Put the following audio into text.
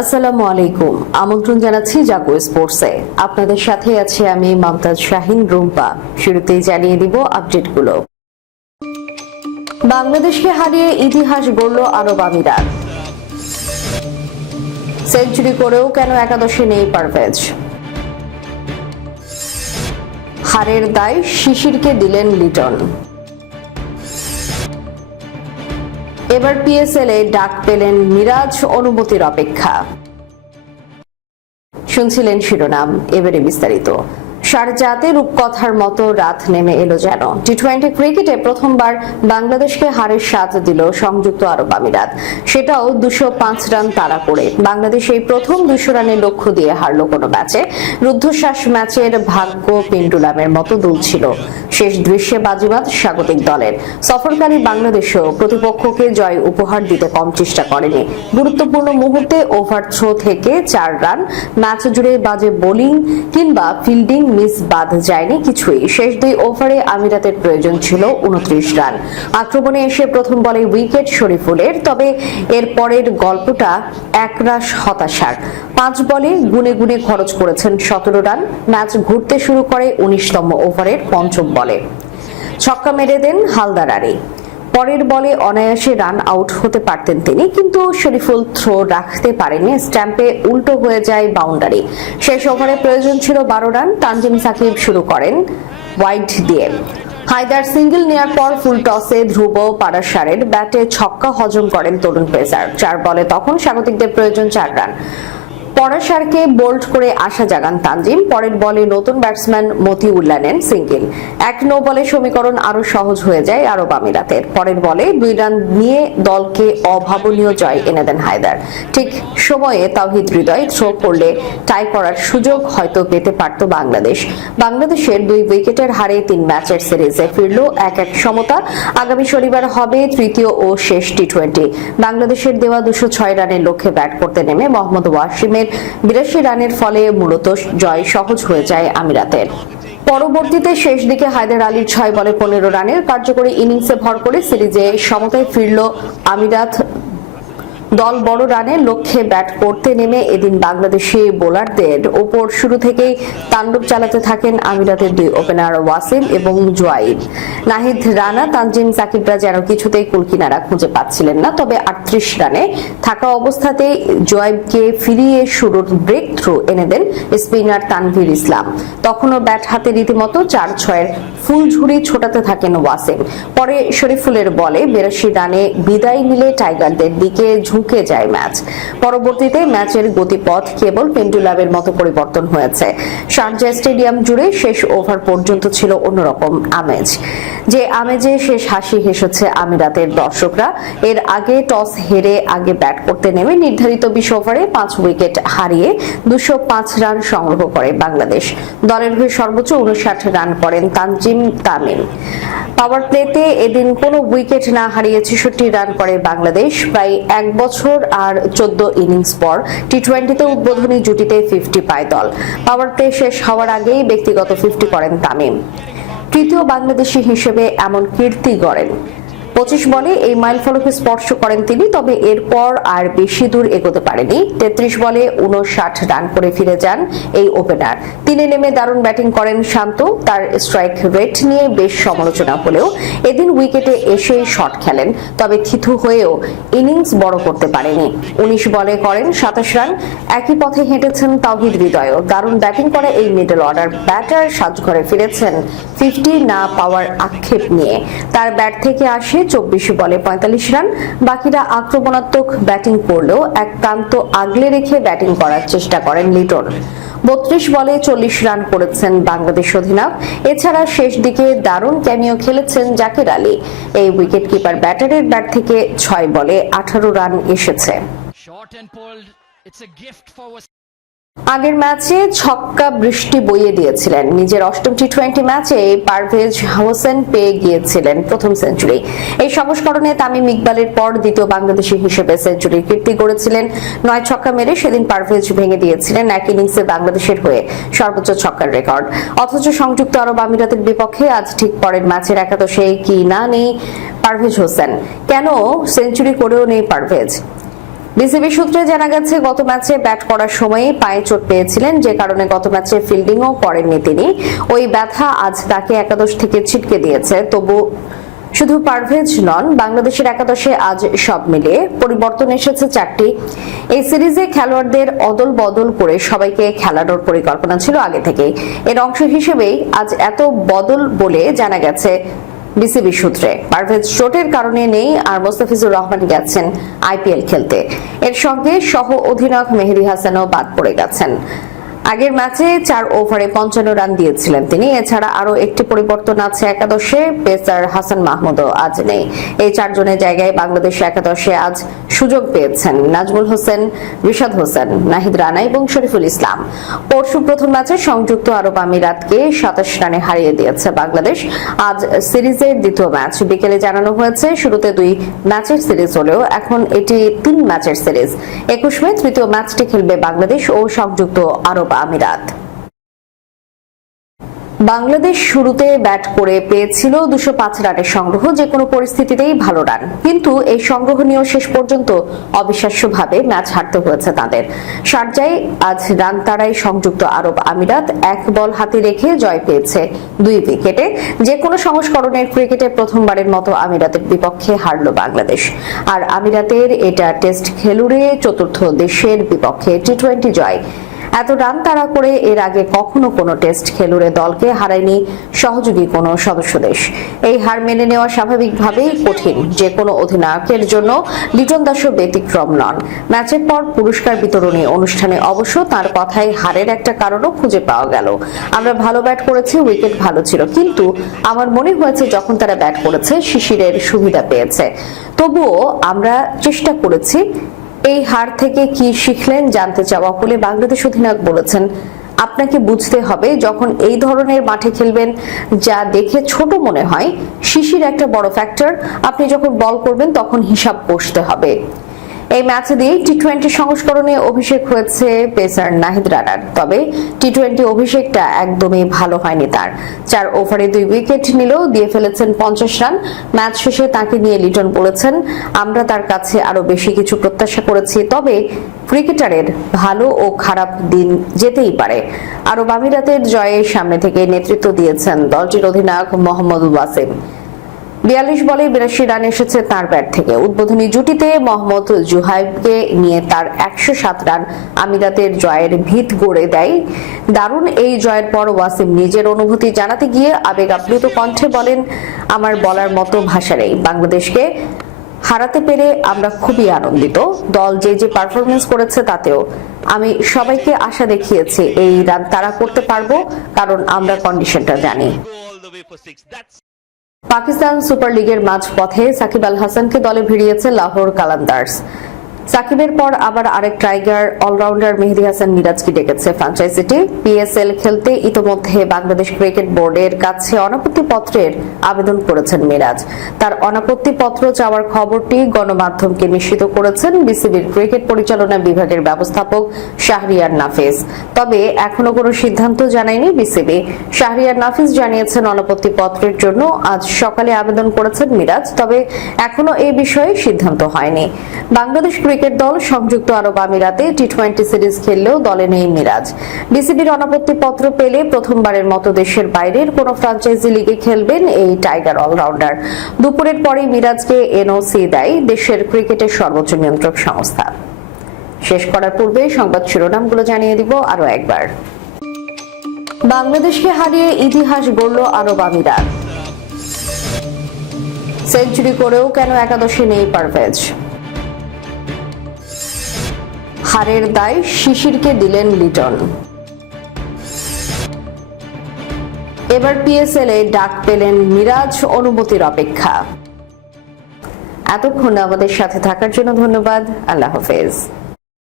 আসসালামু আলাইকুম। আমন্ত্রণ জানাচ্ছি জাগো স্পোর্টসে। আপনাদের সাথে আমি শাহিন, রুম্পা। শুরুতেই জানিয়ে দিব আপডেটগুলো। বাংলাদেশকে হারিয়ে ইতিহাস গড়ল আরব আমিরাত। সেঞ্চুরি করেও কেন একাদশে নেই পারভেজ? হারের দায় শিশিরকে দিলেন লিটন। এবার পিএসএল এ ডাক পেলেন মিরাজ অনুমতির অপেক্ষা। শুনছিলেন শিরোনাম এবারে বিস্তারিত। শারজাতে রূপকথার মতো রাত নেমে এলো যেন। টি টোয়েন্টি ক্রিকেটে প্রথমবার বাংলাদেশকে হারের স্বাদ দিল সংযুক্ত আরব আমিরাত। সেটাও দুশো পাঁচ রান তাড়া করে। বাংলাদেশ এই প্রথম দুশো রানের লক্ষ্য দিয়ে হারলো কোনো ম্যাচে। রুদ্ধশ্বাস ম্যাচের ভাগ্য পেন্ডুলামের মতো দুলছিল শেষ দৃশ্যে বাজিমাত স্বাগতিক দলের। সফরকারী বাংলাদেশও প্রতিপক্ষকে জয় উপহার দিতে কম চেষ্টা করেনি। গুরুত্বপূর্ণ মুহূর্তে ওভার থ্রো থেকে চার রান। ম্যাচ জুড়ে বাজে বোলিং কিংবা ফিল্ডিং মিস বাদ যায়নি কিছুই। শেষ দুই ওভারে আমিরাতের প্রয়োজন ছিল উনত্রিশ রান। আক্রমণে এসে প্রথম বলে উইকেট শরীফুলের, তবে এর পরের গল্পটা একরাশ হতাশার। পাঁচ বলে গুনে গুনে খরচ করেছেন সতেরো রান। ম্যাচ ঘুরতে শুরু করে উনিশতম ওভারের পঞ্চম বলে। ছক্কা মেরে দেন হালদার আলী। পরের বলে অনায়াসে রান আউট হতে পারতেন তিনি, কিন্তু শরীফুল থ্রো রাখতে পারেনি স্ট্যাম্পে উল্টো হয়ে যায় বাউন্ডারি। শেষ ওভারে প্রয়োজন ছিল বারো রান। তানজিম সাকিব শুরু করেন ওয়াইড দিয়ে। হায়দার সিঙ্গেল নেয়ার পর ফুল টসে ধ্রুব পারাসারের ব্যাটে ছক্কা হজম করেন তরুণ পেসার। চার বলে তখন স্বাগতিকদের প্রয়োজন চার রান। পরাশারকে বোল্ড করে আশা জাগান তানজিম। পরের বলে নতুন ব্যাটসম্যান মতিউল্লাহ নেন সিঙ্গেল। এক নো বলে সমীকরণ আরও সহজ হয়ে যায় আরব আমিরাতের। পরের বলে দুই রান নিয়ে দলকে অভাবনীয় জয় এনে দেন হায়দার। ঠিক সময়ে তাওহিদ হৃদয় থ্রো করলে টাই করার সুযোগ হয়তো পেতে পারত বাংলাদেশ। বাংলাদেশের দুই উইকেটের হারে তিন ম্যাচের সিরিজে ফিরল এক এক সমতা। আগামী শনিবার হবে তৃতীয় ও শেষ টি টোয়েন্টি। বাংলাদেশের দেওয়া দুশো ছয় রানের লক্ষ্যে ব্যাট করতে নেমে মোহাম্মদ ওয়াসিমের বিরাশি রানের ফলে মূলত জয় সহজ হয়ে যায় আমিরাতের। পরবর্তীতে শেষ দিকে হায়দার আলীর ছয় বলে পনেরো রানের কার্যকরী ইনিংসে ভর করে সিরিজে সমতায় ফিরল আমিরাত দল বড় রানের লক্ষ্যে ব্যাট করতে নেমে এদিন বাংলাদেশি বোলারদের ওপর শুরু থেকেই তাণ্ডব চালাতে থাকেন আমিরাতের দুই ওপেনার ওয়াসিম এবং জোয়াইদ নাহিদ রানা, তানজিম, সাকিবরা যেন কিছুতেই কুলকিনারা খুঁজে পাচ্ছিলেন না, তবে আটত্রিশ রানে থাকা অবস্থাতেই জোয়াইবকে ফিরিয়ে শুরুর ব্রেক থ্রু এনে দেন স্পিনার তানভীর ইসলাম। তখনও ব্যাট হাতে রীতিমতো চার ছয়ের ফুল ঝুড়ি ছোটাতে থাকেন ওয়াসিম। পরে শরীফুলের বলে, বিরাশি রানে বিদায় নিলে টাইগারদের দিকে ঝুঁকে যায় ম্যাচ। পরবর্তীতে ম্যাচের গতিপথ কেবল পেন্ডুলামের মতো পরিবর্তন হয়েছে। শারজা স্টেডিয়াম জুড়ে শেষ ওভার পর্যন্ত ছিল অন্যরকম আমেজ। যে আমেজে শেষ হাসি হেসেছে আমিরাতের দর্শকরা, এর আগে টস হেরে আগে ব্যাট করতে নেমে নির্ধারিত বিশ ওভারে পাঁচ উইকেট হারিয়ে দুশো রান সংগ্রহ করে বাংলাদেশ। দলের হয়ে সর্বোচ্চ উনষাট রান করেন তানজিম তামিম। পাওয়ার প্লেতে এদিন কোনো উইকেট না হারিয়ে ছেষট্টি রান করে বাংলাদেশ। প্রায় এক বছর আর চোদ্দ ইনিংস পর টি টোয়েন্টিতে উদ্বোধনী জুটিতে ফিফটি পায় দল। পাওয়ার প্লে শেষ হওয়ার আগেই ব্যক্তিগত ফিফটি করেন তামিম। তৃতীয় বাংলাদেশি হিসেবে এমন কীর্তি গড়েন পঁচিশ বলে এই মাইল ফলকে স্পর্শ করেন তিনি, তবে এরপর আর বেশি দূর এগোতে পারেনি। তেত্রিশ বলে উনষাট রান করে ফিরে যান এই ওপেনার। তিনি নেমে দারুণ ব্যাটিং করেন শান্ত, তার স্ট্রাইক রেট নিয়ে বেশ সমালোচনা হলেও এদিন উইকেটে এসেই শট খেলেন, তবে থিথু হয়েও ইনিংস বড় করতে পারেনি। উনিশ বলে করেন সাতাশ রান, একই পথে হেঁটেছেন তাওহিদ হৃদয়ও। দারুণ ব্যাটিং করে এই মিডল অর্ডার ব্যাটার সাজঘরে ফিরেছেন ফিফটি না পাওয়ার আক্ষেপ নিয়ে। তার ব্যাট থেকে আসে চব্বিশ বলে পঁয়তাল্লিশ রান। বাকিরা আক্রমণাত্মক ব্যাটিং করলেও এক প্রান্ত আগলে রেখে ব্যাটিং করার চেষ্টা করেন লিটন। বত্রিশ বলে চল্লিশ রান করেছেন বাংলাদেশ অধিনায়ক। এছাড়া শেষ দিকে দারুণ ক্যামিও খেলেছেন জাকির আলী। এই উইকেট কিপার ব্যাটারের ব্যাট থেকে ছয় বলে আঠারো রান এসেছে। আগের ম্যাচে ছক্কা বৃষ্টি বইয়ে দিয়েছিলেন। নিজের অষ্টম টি টোয়েন্টি ম্যাচে পারভেজ হোসেন পেয়ে গিয়েছিলেন প্রথম সেঞ্চুরি। এই সংস্করণে তামিম ইকবালের পর দ্বিতীয় বাংলাদেশি হিসেবে সেঞ্চুরির কীর্তি গড়েছিলেন। নয় ছক্কা মেরে সেদিন পারভেজ ভেঙে দিয়েছিলেন এক ইনিংসে বাংলাদেশের হয়ে সর্বোচ্চ ছক্কার রেকর্ড। অথচ সংযুক্ত আরব আমিরাতের বিপক্ষে আজ ঠিক পরের ম্যাচের একাদশে কি না নেই পারভেজ হোসেন। কেন সেঞ্চুরি করেও নেই পারভেজ? বিসিবি সূত্রে জানা গেছে, গত ম্যাচে ব্যাট করার সময়ই পায়ে চোট পেয়েছিলেন, যে কারণে গত ম্যাচে ফিল্ডিংও করেননি তিনি। ওই ব্যথা আজ তাকে একাদশ থেকে ছিটকে দিয়েছে। তবু শুধু পারভেজ নন, বাংলাদেশের একাদশে আজ সব মিলিয়ে পরিবর্তন এসেছে চারটি। এই সিরিজে খেলোয়াড়দের অদল বদল করে সবাইকে খেলানোর পরিকল্পনা ছিল আগে থেকেই। এর অংশ হিসেবেই আজ এত বদল বলে জানা গেছে বিসিবি সূত্রে। পারভেজ চোটের কারণে নেই আর মোস্তাফিজুর রহমান গেছেন আইপিএল খেলতে। এর সঙ্গে সহ অধিনায়ক মেহেদি হাসানও বাদ পড়ে গেছেন। আগের ম্যাচে চার ওভারে পঞ্চান্ন রান দিয়েছিলেন তিনি। এছাড়া আরও একটি পরিবর্তন আছে একাদশে, পেসার হাসান মাহমুদও আজ নেই। এই চারজনের জায়গায় বাংলাদেশ একাদশে আজ সুযোগ পেয়েছেন নাজমুল হোসেন, রিশাদ হোসেন, নাহিদ রানা এবং শরীফুল ইসলাম। পরশু প্রথম ম্যাচে সংযুক্ত আরব আমিরাতকে সাতাশ রানে হারিয়ে দিয়েছে বাংলাদেশ। আজ সিরিজের দ্বিতীয় ম্যাচ। বিকেলে জানানো হয়েছে, শুরুতে দুই ম্যাচের সিরিজ হলেও এখন এটি তিন ম্যাচের সিরিজ। একুশ মে তৃতীয় ম্যাচটি খেলবে বাংলাদেশ ও সংযুক্ত আরব আমিরাত। বাংলাদেশ শুরুতে ব্যাট করে পেয়েছিল দুশো পাঁচ রানের সংগ্রহ, যে কোনো পরিস্থিতিতেই ভালো রান। কিন্তু এই সংগ্রহ নিয়েও শেষ পর্যন্ত অবিশ্বাস্যভাবে ম্যাচ হারতে হয়েছে তাদের। শারজায় আজ রান তাড়াই সংযুক্ত আরব আমিরাত এক বল হাতে রেখে জয় পেয়েছে দুই উইকেটে। যে কোনো সংস্করণের ক্রিকেটে প্রথমবারের মতো আমিরাতের বিপক্ষে হারল বাংলাদেশ। আর আমিরাতের এটা টেস্ট খেলুড়ে চতুর্থ দেশের বিপক্ষে টি টোয়েন্টি জয়। এত রান তাড়া করে এর আগে কখনো কোনো টেস্ট খেলুড়ে দলকে হারায়নি সহযোগী কোনো সদস্য দেশ। এই হার মেনে নেওয়া স্বাভাবিকভাবেই কঠিন। যে কোনো অধিনায়কের জন্য লিটন দাসও ব্যতিক্রম নন। ম্যাচের পর পুরস্কার বিতরণী অনুষ্ঠানে অবশ্য তার কথায় হারের একটা কারণও খুঁজে পাওয়া গেল। আমরা ভালো ব্যাট করেছি, উইকেট ভালো ছিল। কিন্তু আমার মনে হয়েছে যখন তারা ব্যাট করেছে, শিশিরের সুবিধা পেয়েছে। তবুও আমরা চেষ্টা করেছি এই হার থেকে কি শিখলেন জানতে চাওয়া হলে বাংলাদেশ অধিনায়ক বলেছেন, আপনাকে বুঝতে হবে যখন এই ধরনের মাঠে খেলবেন, যা দেখে ছোট মনে হয়, শিশির একটা বড় ফ্যাক্টর আপনি যখন বল করবেন তখন হিসাব বসতে হবে। এই ম্যাচে দিয়ে টি টোয়েন্টি সংস্করণে অভিষেক হয়েছে পেসার নাহিদ রানার। তবে টি টোয়েন্টি অভিষেকটা একদমই ভালো হয়নি তার। চার ওভারে দুই উইকেট নিলেও দিয়ে ফেলেছেন পঞ্চাশ রান। ম্যাচ শেষে তাকে নিয়ে লিটন বলেছেন, আমরা তার কাছে আরও বেশি কিছু প্রত্যাশা করেছি, তবে ক্রিকেটারের ভালো ও খারাপ দিন যেতেই পারে। আরব আমিরাতের জয়ের সামনে থেকে নেতৃত্ব দিয়েছেন দলটির অধিনায়ক মোহাম্মদ ওয়াসিম। বিয়াল্লিশ বলে বিরাশি রান এসেছে তার ব্যাট থেকে। উদ্বোধনী জুটিতে মোহাম্মদ জুহাইবকে নিয়ে তার একশো সাত রান আমিরাতের জয়ের ভিত গড়ে দেয়। দারুণ এই জয়ের পর ওয়াসিম নিজের অনুভূতি জানাতে গিয়ে আবেগ আপ্লুত কণ্ঠে বলেন, আমার বলার মতো ভাষা নেই। বাংলাদেশকে হারাতে পেরে আমরা খুবই আনন্দিত। দল যে যে পারফরমেন্স করেছে তাতেও আমি সবাইকে আশা দেখিয়েছি, এই রান তারা করতে পারব, কারণ আমরা কন্ডিশনটা জানি। পাকিস্তান সুপার লিগের মাঝ পথে সাকিব আল হাসানকে দলে ভিড়িয়েছে লাহোর কালান্দার্স। সাকিবের পর আবার আরেক টাইগার, অলরাউন্ডার মেহেদি হাসান মিরাজকে ডেকেছে ফ্রাঞ্চাইজিটি পিএসএল খেলতে ইতোমধ্যে বাংলাদেশ ক্রিকেট বোর্ডের কাছে অনাপত্তি পত্রের আবেদন করেছেন মিরাজ। তার অনাপত্তি পত্র চাওয়ার খবরটি গণমাধ্যমকে নিশ্চিত করেছেন বিসিবির ক্রিকেট পরিচালনা বিভাগের ব্যবস্থাপক শাহরিয়ার নাফিস। তবে এখনও কোনো সিদ্ধান্ত জানায়নি বিসিবি। শাহরিয়ার নাফিস জানিয়েছেন অনাপত্তি পত্রের জন্য আজ সকালে আবেদন করেছেন মিরাজ, তবে এখনও এই বিষয়ে সিদ্ধান্ত হয়নি। বাংলাদেশ ক্রিকেট দল সংযুক্ত আরব আমিরাতে টি টোয়েন্টি সিরিজ খেললেও দলে নেই মিরাজ। বিসিবির অনাপত্তি পত্র পেলে প্রথমবারের মতো দেশের বাইরের কোনো ফ্রাঞ্চাইজি লিগে খেলবেন এই টাইগার অলরাউন্ডার। দুপুরের পরে মিরাজকে এনওসি দেয় দেশের ক্রিকেটের সর্বোচ্চ নিয়ন্ত্রক সংস্থা। শেষ করার পূর্বে সংবাদ শিরোনামগুলো জানিয়ে দিব আরও একবার। বাংলাদেশকে হারিয়ে ইতিহাস গড়ল আরব আমিরাত। সেঞ্চুরি করেও কেন একাদশে নেই পারভেজ? হারের দায় শিশিরকে দিলেন লিটন। এবার পিএসএল এ ডাক পেলেন মিরাজ অনুমতির অপেক্ষা। এতক্ষণ আমাদের সাথে থাকার জন্য ধন্যবাদ। আল্লাহ হাফেজ।